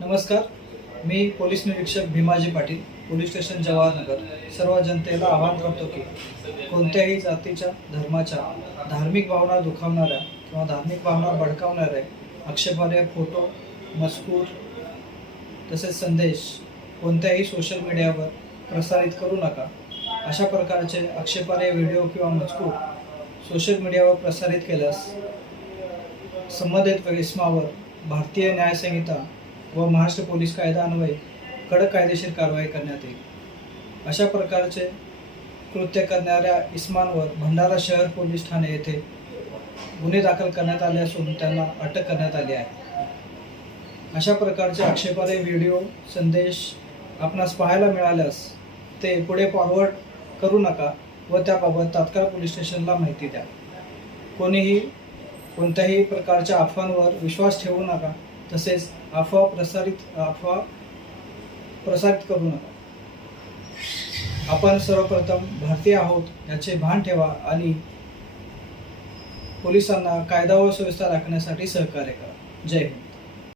नमस्कार, मी पोलीस निरीक्षक Bhimaji Patil, police station Jawahar Nagar. सर्व जनतेला आवाहन करतो की कोणत्याही जातीच्या, धर्माच्या, धार्मिक भावना दुखावणाऱ्या किंवा धार्मिक भावना भडकावणाऱ्या आक्षेपार्ह फोटो, मजकूर तसेच संदेश कोणत्याही सोशल मीडियावर प्रसारित करू नका. अशा प्रकारचे आक्षेपार्ह व्हिडिओ किंवा मजकूर सोशल मीडियावर प्रसारित केल्यास संबंधित इसमावर भारतीय न्याय संहिता व महाराष्ट्र पोलीस कायदा अन्वये कडक कायदेशीर कारवाई करण्यात येईल. अशा प्रकारचे कृत्य करणाऱ्या इसमांवर भंडारा शहर पोलीस ठाणे येथे गुन्हे दाखल करण्यात आले असून त्यांना अटक करण्यात आली आहे. अशा प्रकारचे आक्षेपार्ह व्हिडिओ, संदेश आपणास पाहायला मिळाल्यास ते पुढे फॉरवर्ड करू नका व त्याबाबत तात्काळ पोलीस स्टेशनला माहिती द्या. कोणीही कोणत्याही प्रकारच्या अफवांवर विश्वास ठेवू नका. तसेच अफवा प्रसारित करू नका. आपण सर्वप्रथम भारतीय आहोत याचे भान ठेवा आणि पोलिसांना कायदा व सुव्यवस्था राखण्यासाठी सहकार्य करा. जय हिंद.